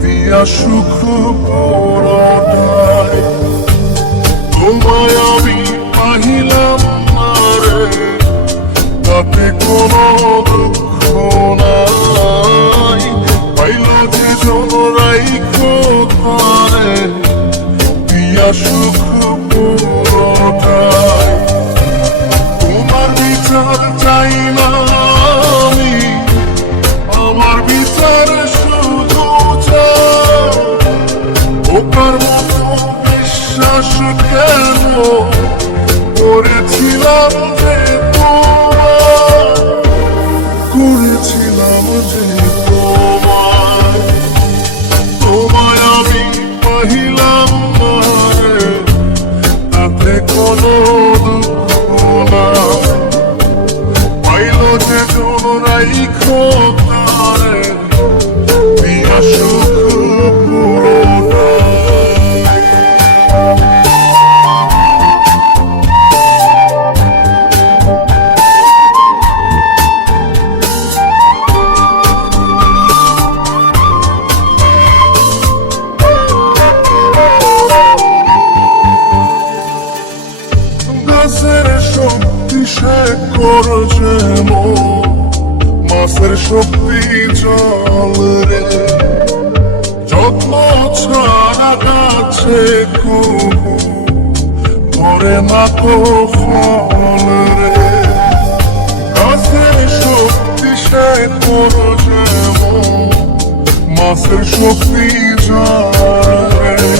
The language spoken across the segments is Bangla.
দিয়া সুখ পুরোটাই। তোমায় আমি পাহিলাম না রে, তাতে কোনো দুঃখ নাই। পাইল যে জন রাইখো তারে, দিয়া সুখ পুরোটাই। তোমার বিচার চাই না আমি, আমার বিচার শুধু চাই। ওকার মতো বিশ্বাস কেন করেছিলাম যে তোমায়, করেছিলাম যে তোমায়। তোমায় আমি পাহিলাম না রে, তাতে কোনো দুঃখ না। পাইল যে জন রাইখো তারে, দিয়া সুখ পুরোটাই। গাছের শক্তি শেকড় যেমন, মাছের শক্তি জল রে। যত্ন ছাড়া গাছে কবু ধরে না তো ফল রে। গাছের শক্তি শেকড় যেমন, মাছের শক্তি জল রে।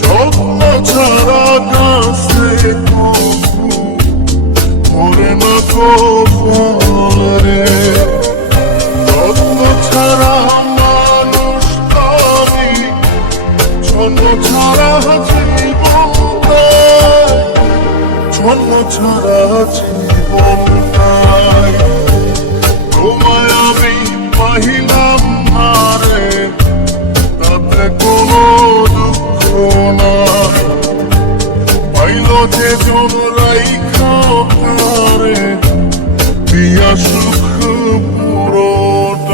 যত্ন ছাড়া গাছে কবু ধরে না তো ফল রে। যত্ন ছাড়া মানুষ আমি, ছন্ন ছাড়া জীবন নাই, ছন্ন ছাড়া জীবন নাই। তোমায় আমি পাহিলাম না রে, তাতে কোনো দুঃখ নাই। পাইল যে জন রাইখো তারে, দিয়া সুখ পুরোটাই।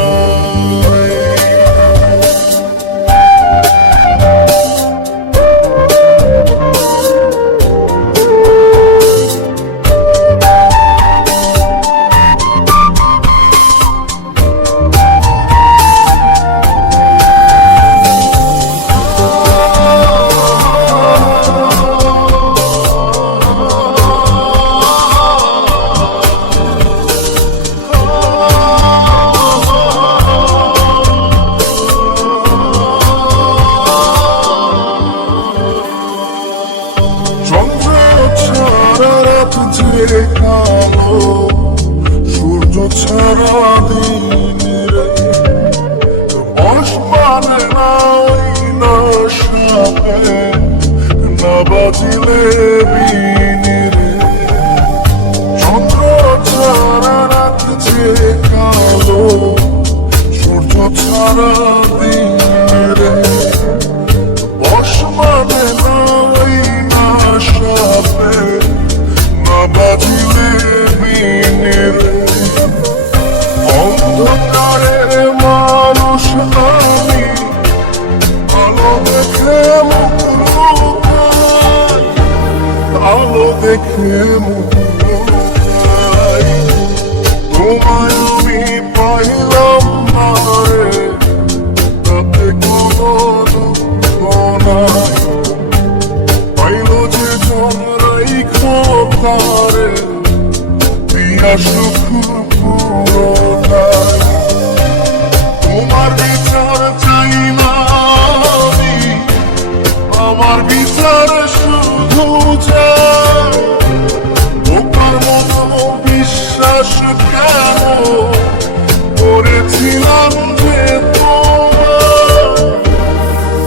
যে কালো সূর্য ছাড়া দিন রে, আসমানে নাই না সাপে, না বাজিলে বিন রে। চন্দ্র ছাড়া রাত যে কালো সূর্য ছাড়া দিন রে। আসমানে নাই না সাপে, বাজিলে বিন রে। অন্ধকারে মানুষ আমি, আলো দেখে মুখ লুকাই, আলো দেখে মুখ লুকাই। তোমায় আমি পাইলাম না রে, তাতে কোনো দুঃখ নাই। পাইল যে জন রাইখো তারে, দিয়া সুখ পুরোটাই। তোমার বিচার চাই না আমি, আমার বিচার শুধু চাই। ওকার মতো বিশ্বাস কেন করেছিলাম যে তোমায়,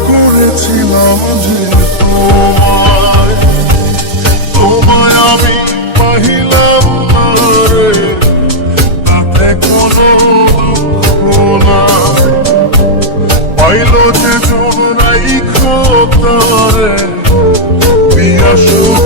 করেছিলাম যে তোমায়। তোমায় আমি পাহিলাম না রে, তাতে কোনো দুঃখ নাই। পাইল যে জন রাইখো তারে, দিয়া সুখ